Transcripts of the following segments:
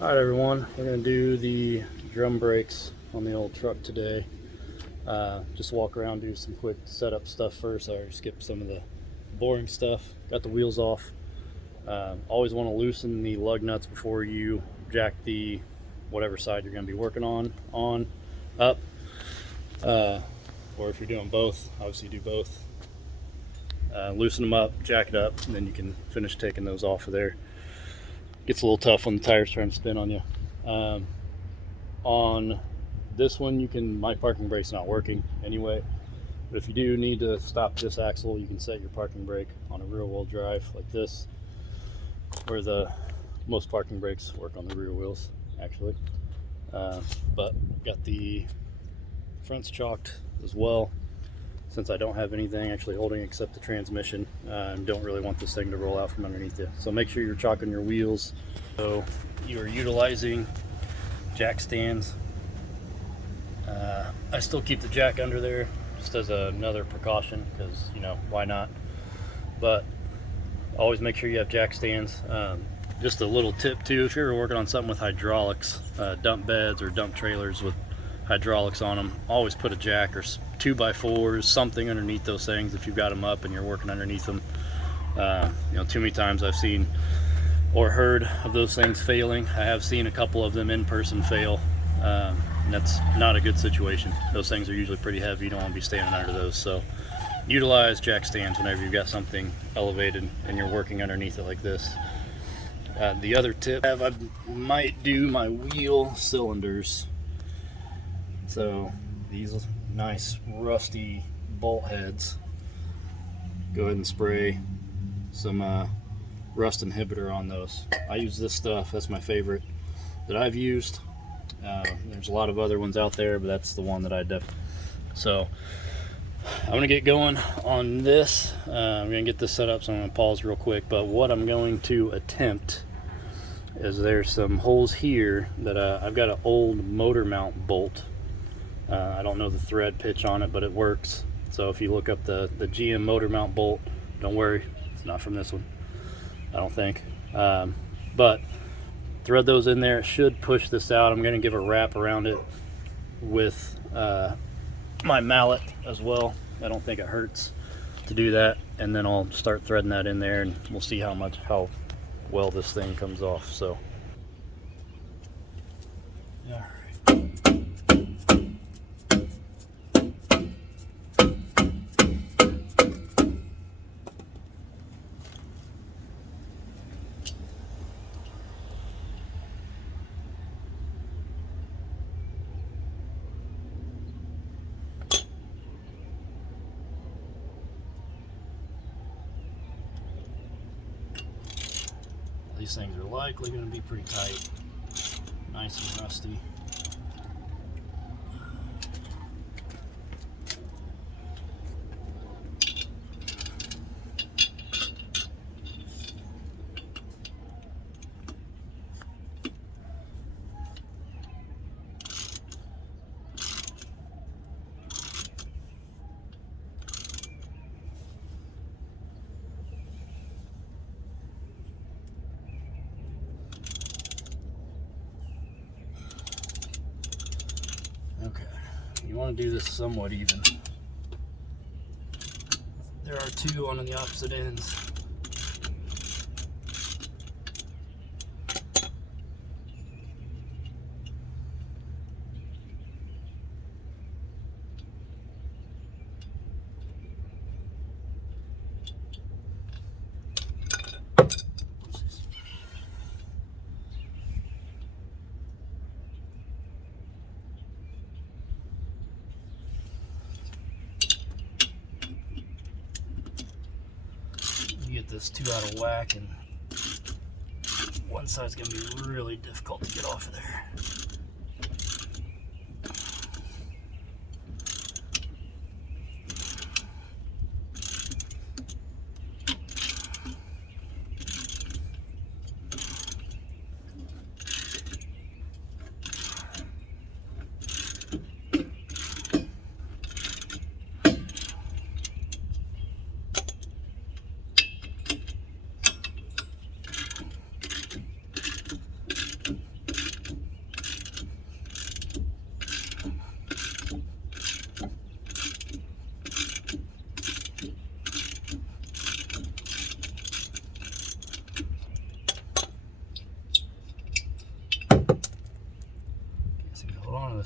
Alright everyone, we're going to do the drum brakes on the old truck today. Just walk around, do some quick setup stuff first. I already skipped some of the boring stuff. Got the wheels off. Always want to loosen the lug nuts before you jack the whatever side you're going to be working on, up. Or if you're doing both, obviously do both. Loosen them up, jack it up, and then you can finish taking those off of there. Gets a little tough when the tires trying to spin on you. On this one, my parking brake's not working anyway, but if you do need to stop this axle, you can set your parking brake on a rear wheel drive like this, where most parking brakes work on the rear wheels actually. But got the fronts chalked as well, since I don't have anything actually holding except the transmission. Don't really want this thing to roll out from underneath you. So make sure you're chalking your wheels. So you are utilizing jack stands. I still keep the jack under there just as another precaution, because why not? But always make sure you have jack stands. Just a little tip too, if you're working on something with hydraulics, dump beds or dump trailers with hydraulics on them, always put a jack or 2x4s, something underneath those things if you've got them up and you're working underneath them. Too many times I've seen or heard of those things failing. I have seen a couple of them in person fail, and that's not a good situation. Those things are usually pretty heavy. You don't want to be standing under those. So utilize jack stands whenever you've got something elevated and you're working underneath it like this. The other tip, I might do my wheel cylinders. So these nice rusty bolt heads, go ahead and spray some rust inhibitor on those. I use this stuff, that's my favorite that I've used. There's a lot of other ones out there, but that's the one that I definitely. So I'm gonna get going on this. I'm gonna get this set up, so I'm gonna pause real quick. But what I'm going to attempt is there's some holes here that I've got an old motor mount bolt. I don't know the thread pitch on it, but it works. So if you look up the GM motor mount bolt, don't worry, it's not from this one, I don't think. But thread those in there. It should push this out. I'm going to give a wrap around it with my mallet as well. I don't think it hurts to do that. And then I'll start threading that in there, and we'll see how well this thing comes off. So, all right. These things are likely going to be pretty tight, nice and rusty. Okay, you want to do this somewhat even. There are two on the opposite ends. Get this two out of whack, and one side's gonna be really difficult to get off of there.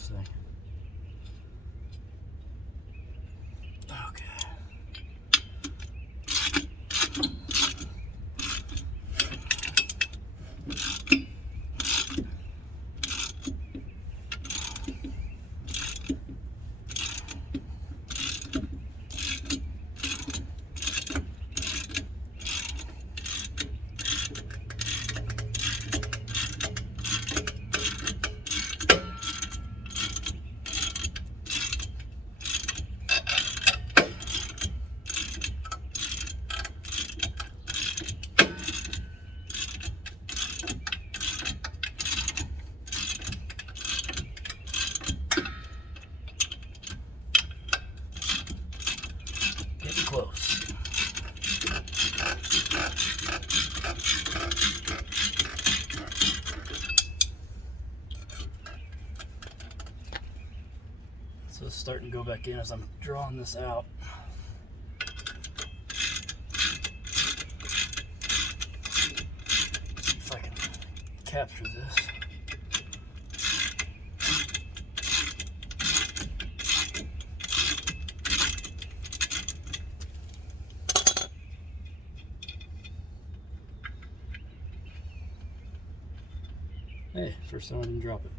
this thing. Okay. Getting close. So it's starting to go back in as I'm drawing this out. See if I can capture this. Hey, first time I didn't drop it.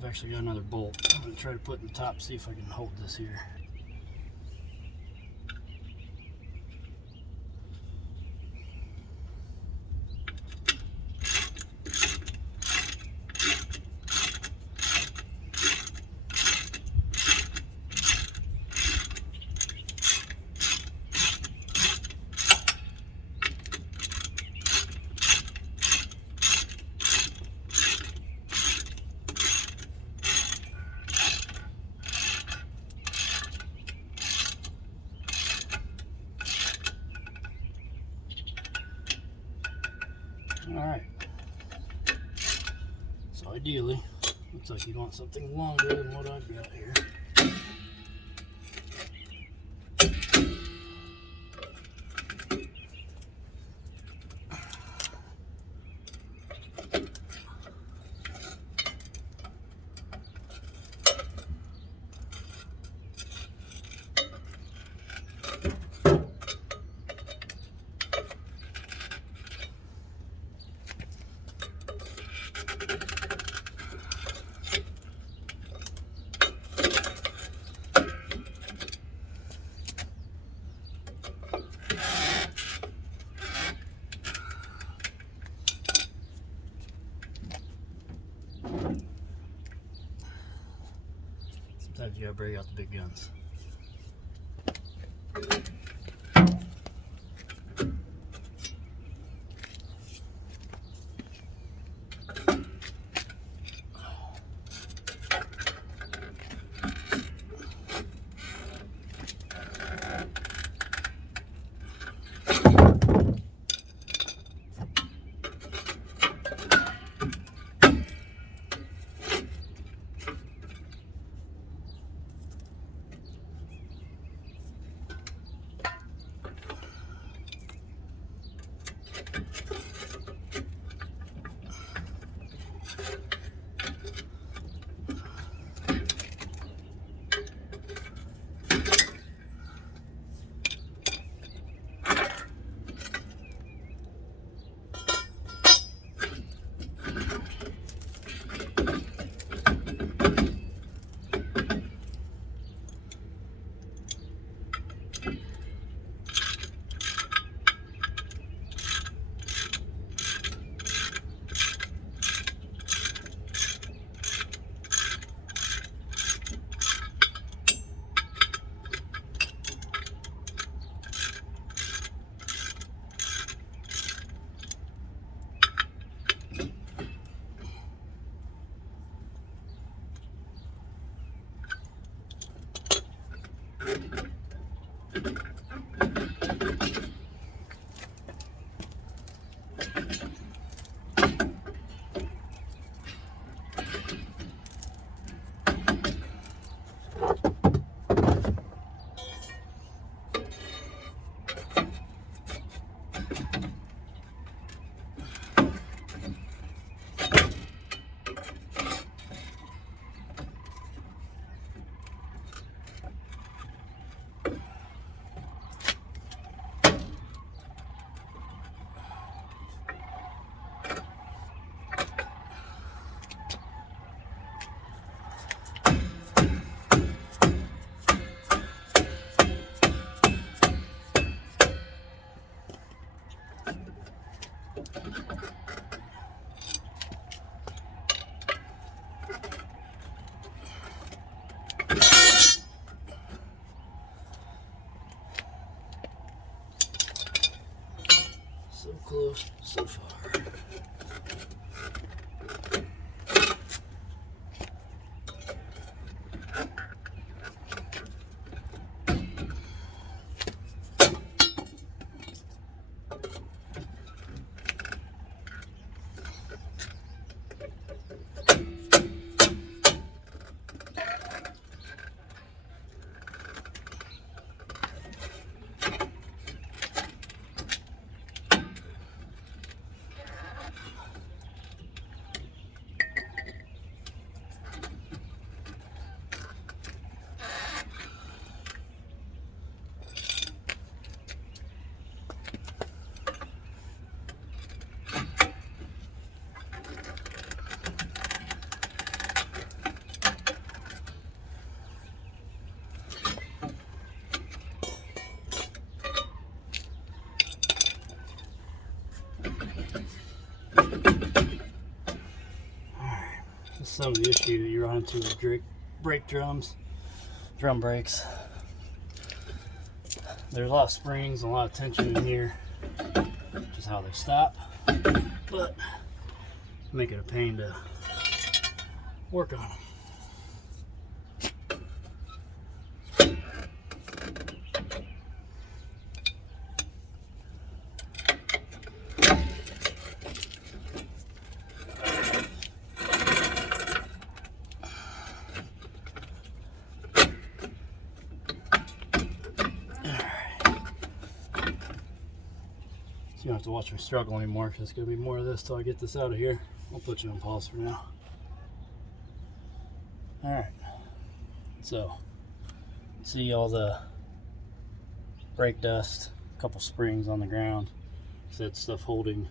I've actually got another bolt. I'm going to try to put in the top, see if I can hold this here. Alright, so ideally, looks like you want something longer than what I've got here. Sometimes you gotta break out the big guns. So close, so far. Some of the issue that you run into with brake drums, drum brakes. There's a lot of springs and a lot of tension in here, which is how they stop, but make it a pain to work on them. So you don't have to watch me struggle anymore, because it's going to be more of this till I get this out of here. I'll put you on pause for now. Alright, so see all the brake dust, a couple springs on the ground. So that's stuff holding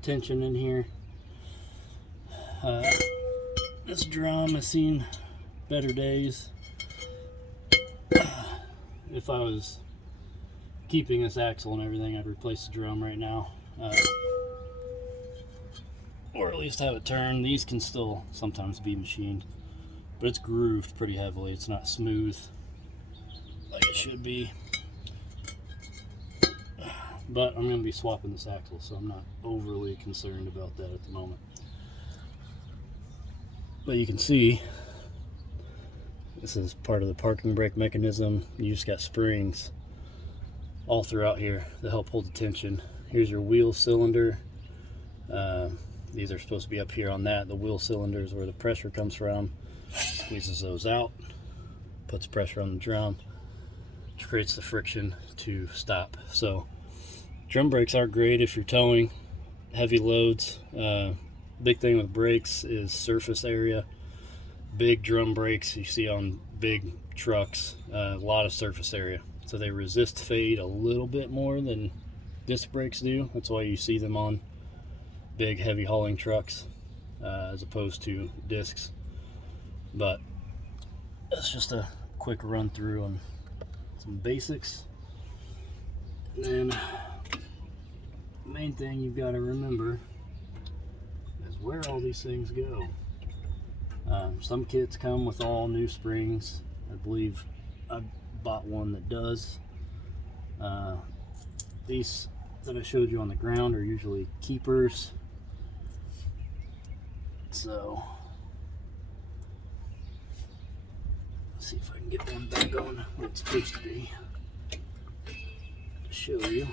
tension in here. This drum has seen better days. If I was keeping this axle and everything, I'd replace the drum right now, or at least have it turned. These can still sometimes be machined, but it's grooved pretty heavily. It's not smooth like it should be, but I'm going to be swapping this axle, so I'm not overly concerned about that at the moment. But you can see this is part of the parking brake mechanism. You just got springs all throughout here that help hold the tension. Here's your wheel cylinder. These are supposed to be up here on that. The wheel cylinder is where the pressure comes from. Squeezes those out, puts pressure on the drum, which creates the friction to stop. So drum brakes are great if you're towing heavy loads. Big thing with brakes is surface area. Big drum brakes you see on big trucks, a lot of surface area. So they resist fade a little bit more than disc brakes do. That's why you see them on big heavy hauling trucks as opposed to discs. But that's just a quick run through on some basics. And then the main thing you've got to remember is where all these things go. Some kits come with all new springs. I believe I bought one that does. These that I showed you on the ground are usually keepers. So let's see if I can get one back on where it's supposed to be. show you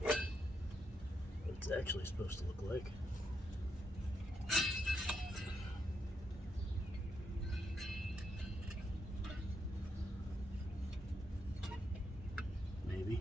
what it's actually supposed to look like. Maybe.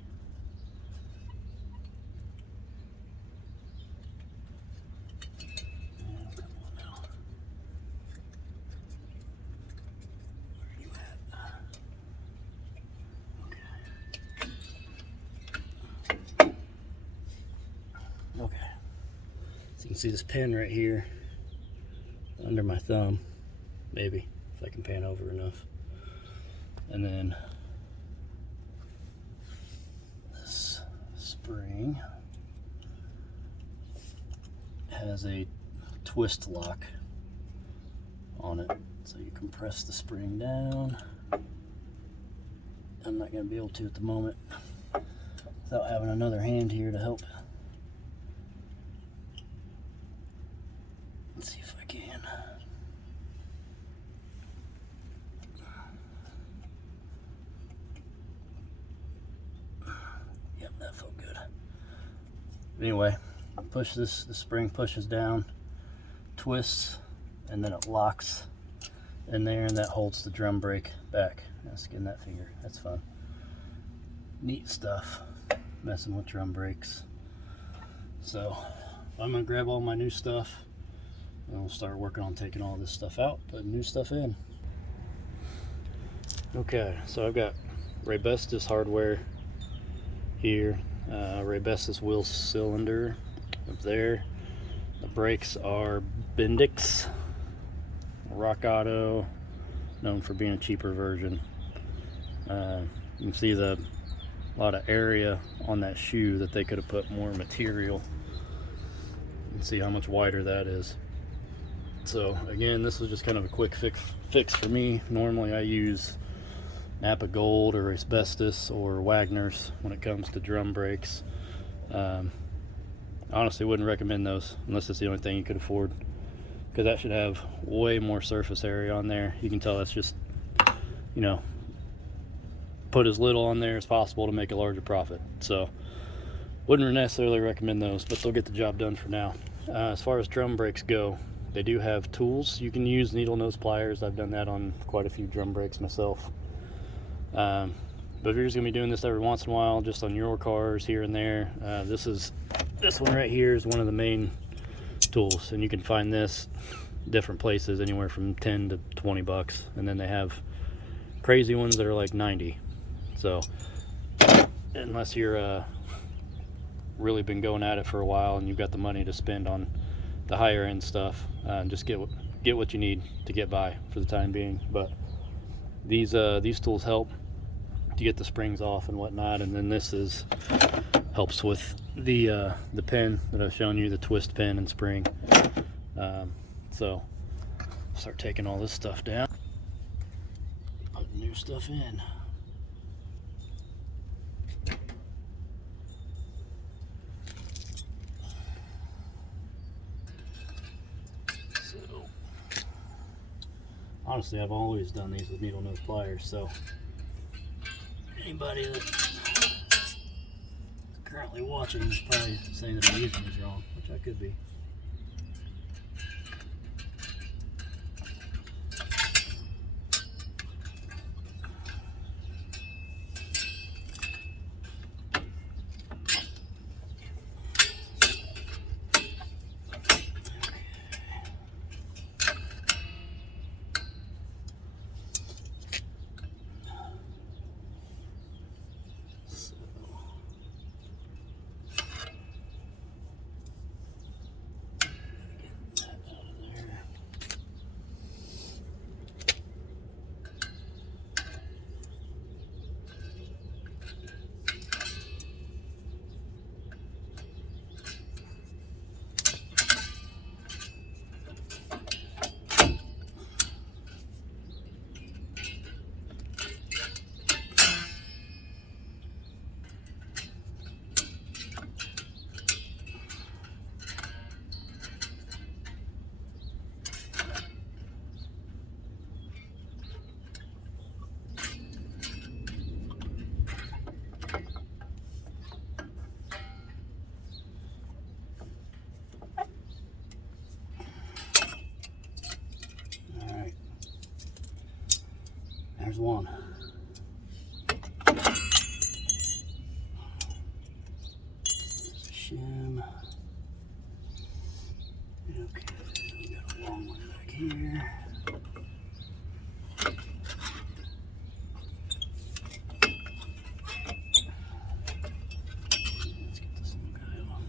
Okay, so you can see this pin right here under my thumb, maybe, if I can pan over enough. And then this spring has a twist lock on it, so you can press the spring down. I'm not going to be able to at the moment without having another hand here to help. Let's see if I can. Yep, that felt good. Anyway, push this, the spring pushes down, twists, and then it locks in there, and that holds the drum brake back. Let's get in that finger. That's fun. Neat stuff, messing with drum brakes. So I'm gonna grab all my new stuff and we'll start working on taking all this stuff out, putting new stuff in. Okay, so I've got Raybestos hardware here, Raybestos wheel cylinder up there. The brakes are Bendix, Rock Auto, known for being a cheaper version. You can see a lot of area on that shoe that they could have put more material. You can see how much wider that is. So again, this was just kind of a quick fix for me. Normally I use Napa Gold or Asbestos or Wagner's when it comes to drum brakes. Honestly wouldn't recommend those unless it's the only thing you could afford, because that should have way more surface area on there. You can tell that's just, you know, put as little on there as possible to make a larger profit. So wouldn't necessarily recommend those, but they'll get the job done for now. As far as drum brakes go, they do have tools. You can use needle nose pliers. I've done that on quite a few drum brakes myself. But if you're just gonna be doing this every once in a while, just on your cars here and there, this one right here is one of the main tools, and you can find this different places anywhere from 10 to 20 bucks, and then they have crazy ones that are like 90. So unless you're really been going at it for a while and you've got the money to spend on the higher end stuff, just get what you need to get by for the time being. But these tools help to get the springs off and whatnot. And then this helps with the pin that I've shown you, the twist pin and spring. So start taking all this stuff down, putting new stuff in. So honestly, I've always done these with needle nose pliers, so anybody that's currently watching is probably saying that I'm using these wrong, which I could be. one. There's a shim. Okay, we got a long one back here. Let's get this little guy off.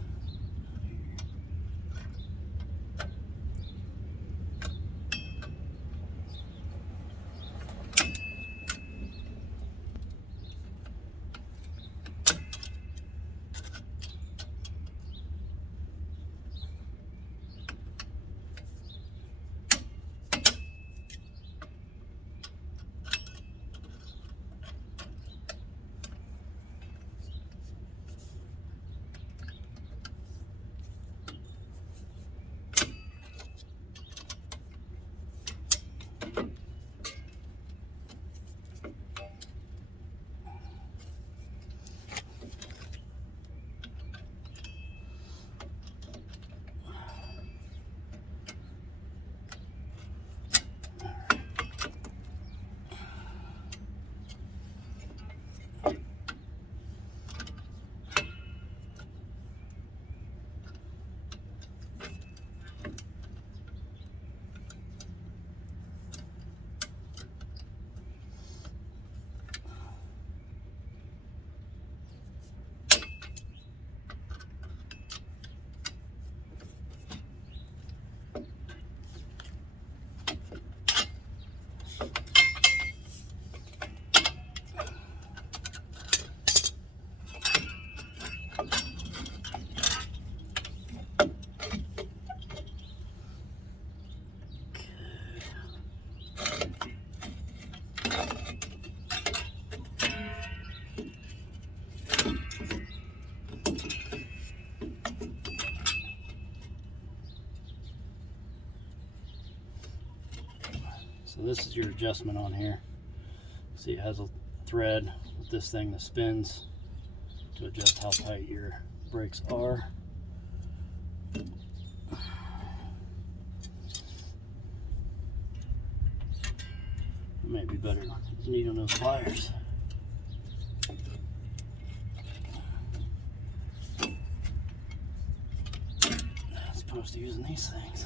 So this is your adjustment on here. See, it has a thread with this thing that spins to adjust how tight your brakes are. It might be better to need on those pliers. As opposed to using these things.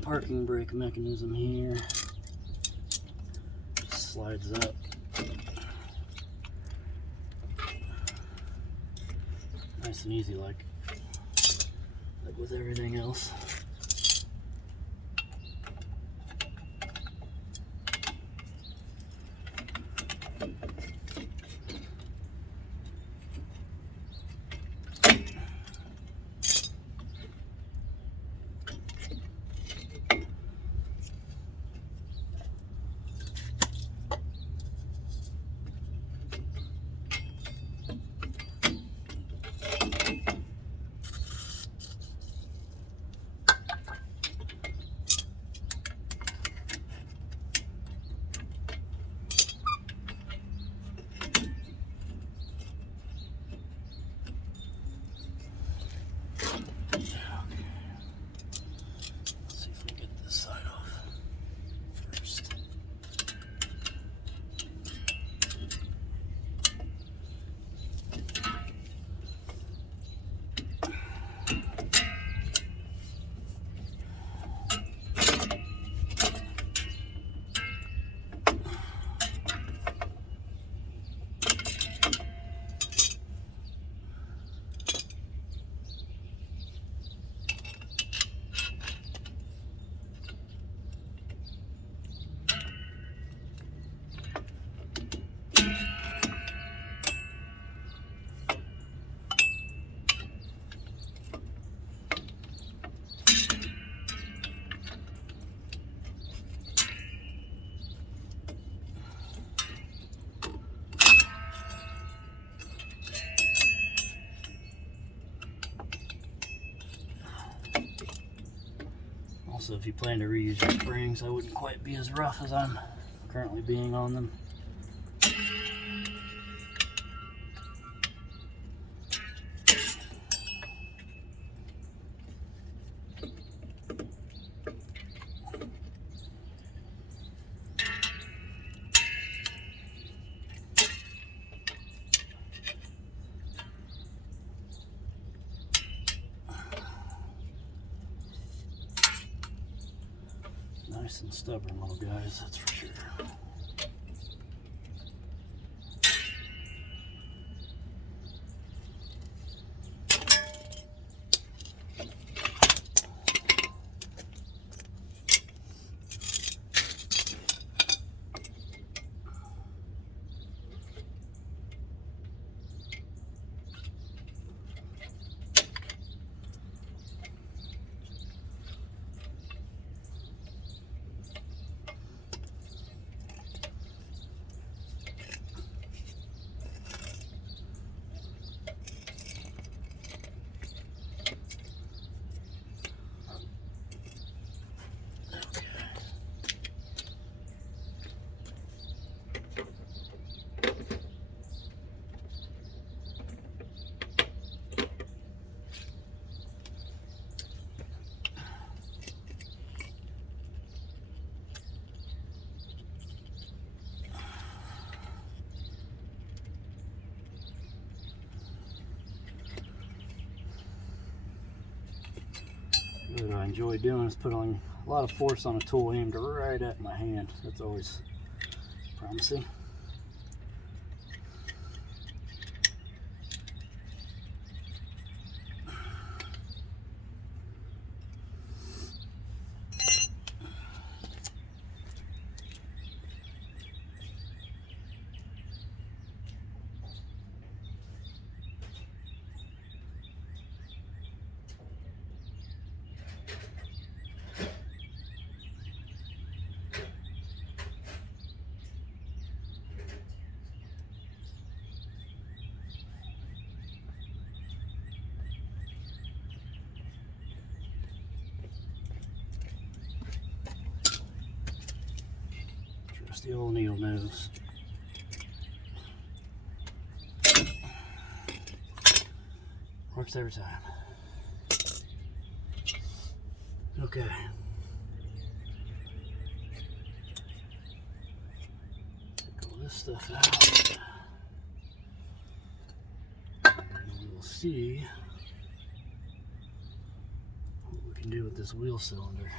Parking brake mechanism here. Just slides up. Nice and easy, like with everything else. Also, if you plan to reuse your springs, I wouldn't quite be as rough as I'm currently being on them. Nice and stubborn little guys, that's for sure. What I enjoy doing is putting a lot of force on a tool aimed right at my hand. That's always promising. The old needle nose. Works every time. Okay. Take all this stuff out. And we will see what we can do with this wheel cylinder.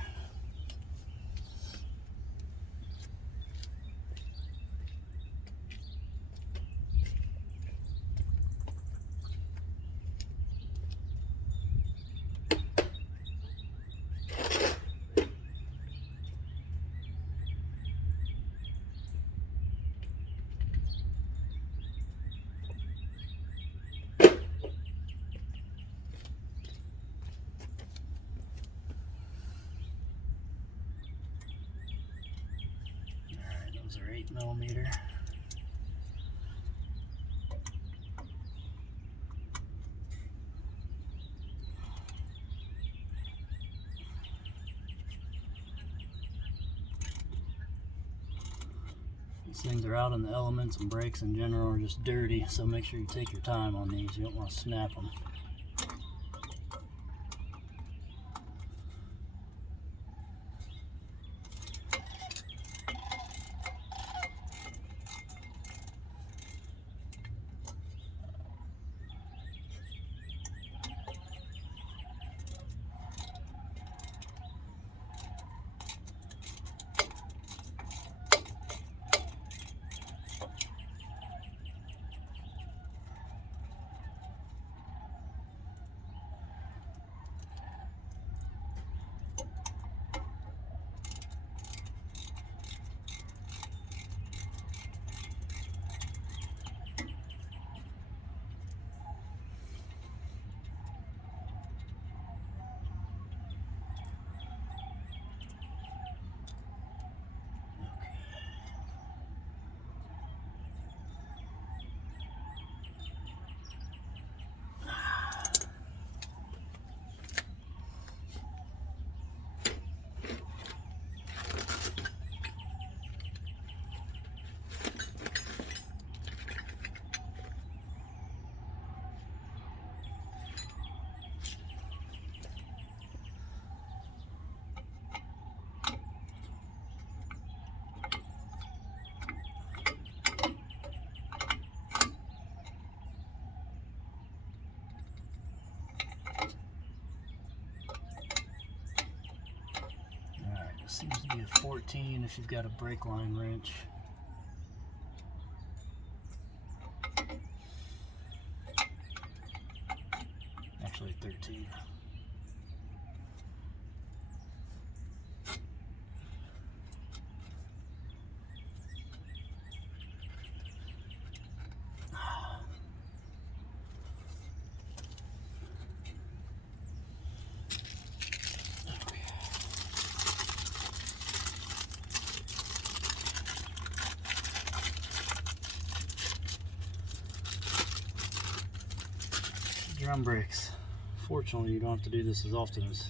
Those are 8mm. These things are out in the elements, and brakes in general are just dirty, so make sure you take your time on these. You don't want to snap them. 14 if you've got a brake line wrench. Actually 13. Drum brakes. Fortunately, you don't have to do this as often as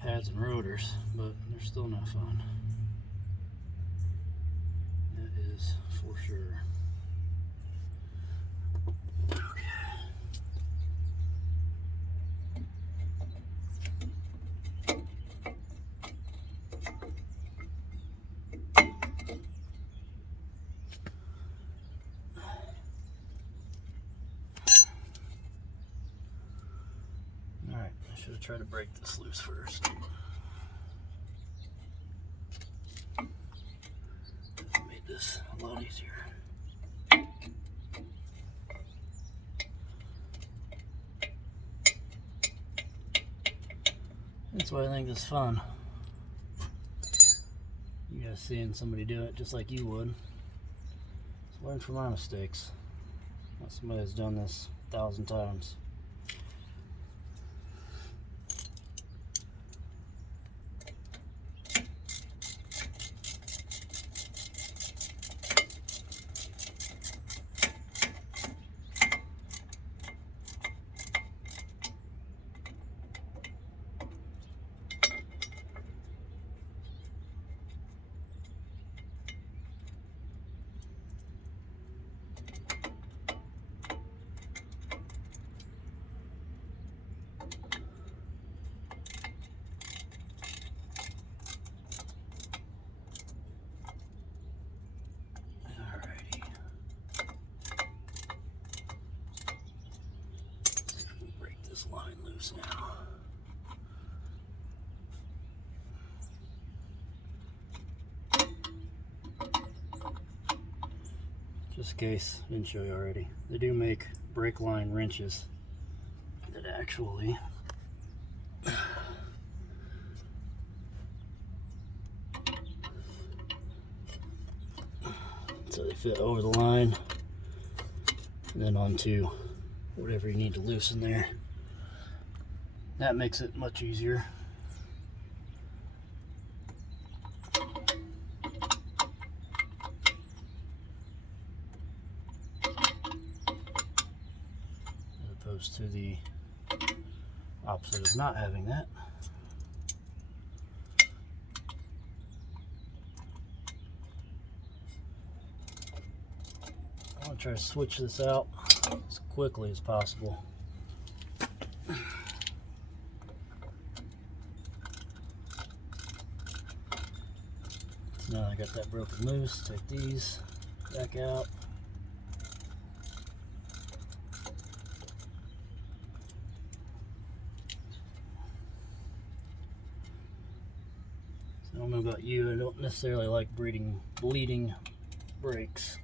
pads and rotors, but they're still not fun. That is for sure. Alright, I should have tried to break this loose first. Made this a lot easier. That's why I think this is fun. You guys seeing somebody do it just like you would. Just learn from my mistakes. Not somebody that's done this 1,000 times. Line loose now. Just in case I didn't show you already, they do make brake line wrenches that actually so they fit over the line and then onto whatever you need to loosen there. That makes it much easier. As opposed to the opposite of not having that. I want to try to switch this out as quickly as possible. Now I got that broken loose, take these back out. So I don't know about you, I don't necessarily like bleeding brakes.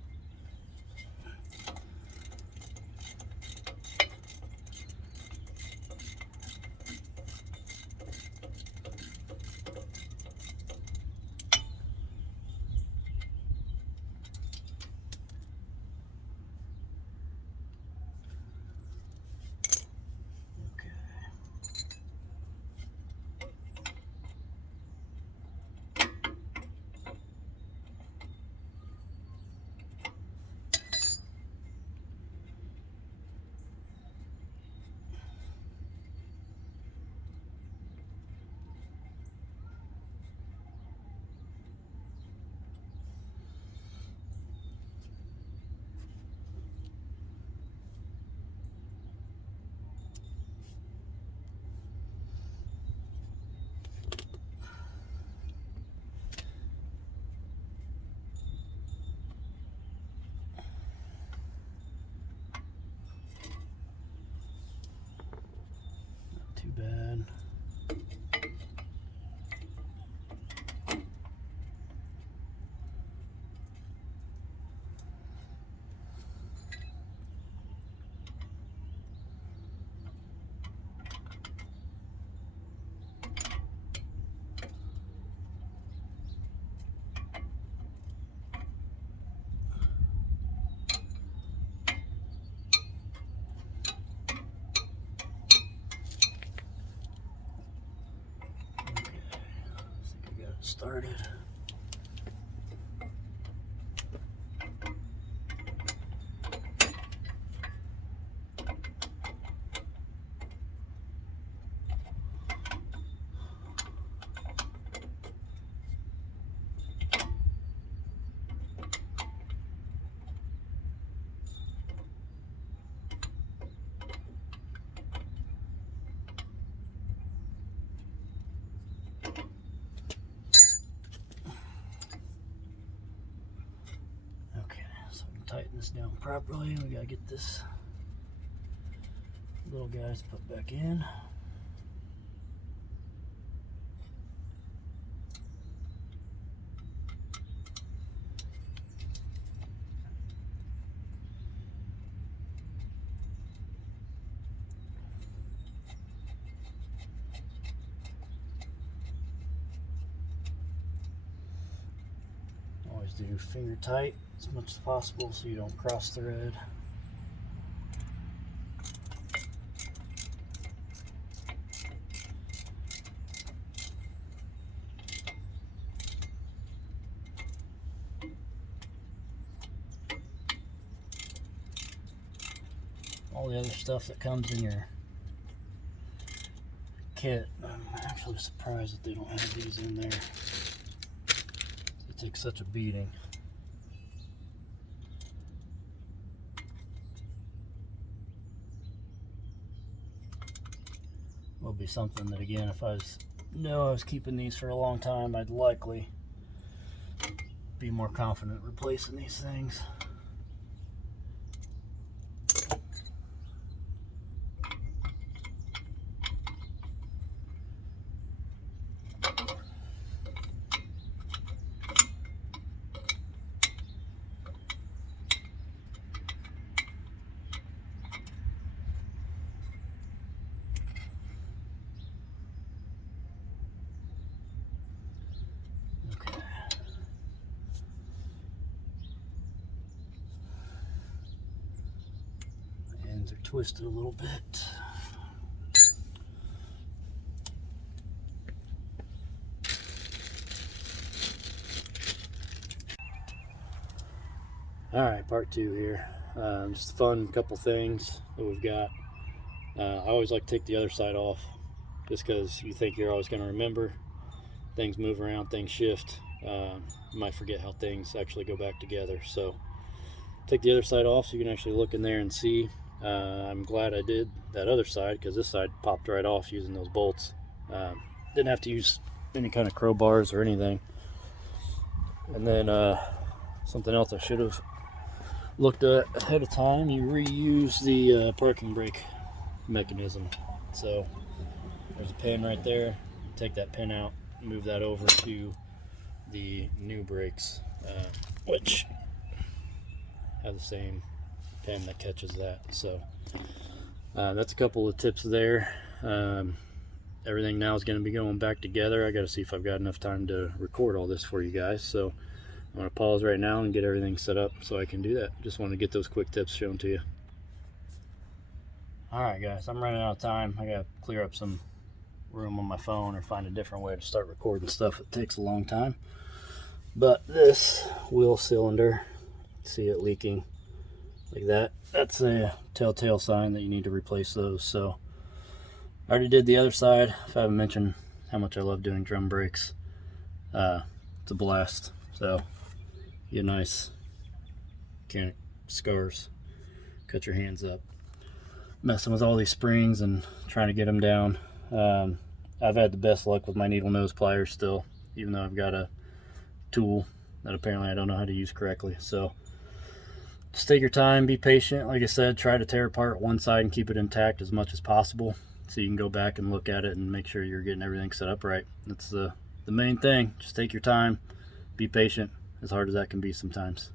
started. Tighten this down properly. We gotta get this little guys put back in. Always do finger tight as much as possible so you don't cross thread. All the other stuff that comes in your kit, I'm actually surprised that they don't have these in there. It takes such a beating. Will be something that, again, if I was keeping these for a long time, I'd likely be more confident replacing these things. Are twisted a little bit. All right, part two here. Just a fun couple things that we've got. I always like to take the other side off, just because you think you're always going to remember. Things move around, things shift. You might forget how things actually go back together. So take the other side off so you can actually look in there and see. I'm glad I did that other side, because this side popped right off using those bolts. Didn't have to use any kind of crowbars or anything. And then something else I should have looked at ahead of time, you reuse the parking brake mechanism. So there's a pin right there. Take that pin out, move that over to the new brakes, which have the same pin that catches that. So that's a couple of tips there. Everything now is going to be going back together. I got to see if I've got enough time to record all this for you guys, so I'm going to pause right now and get everything set up so I can do that. Just wanted to get those quick tips shown to you. Alright guys, I'm running out of time. I got to clear up some room on my phone or find a different way to start recording stuff. It takes a long time. But this wheel cylinder, see it leaking like that, that's a telltale sign that you need to replace those. So I already did the other side. If I haven't mentioned how much I love doing drum brakes, it's a blast. So get nice mechanic scars, cut your hands up messing with all these springs and trying to get them down. I've had the best luck with my needle nose pliers still, even though I've got a tool that apparently I don't know how to use correctly. So just take your time, be patient. Like I said, try to tear apart one side and keep it intact as much as possible, so you can go back and look at it and make sure you're getting everything set up right. That's the main thing. Just take your time, be patient, as hard as that can be sometimes.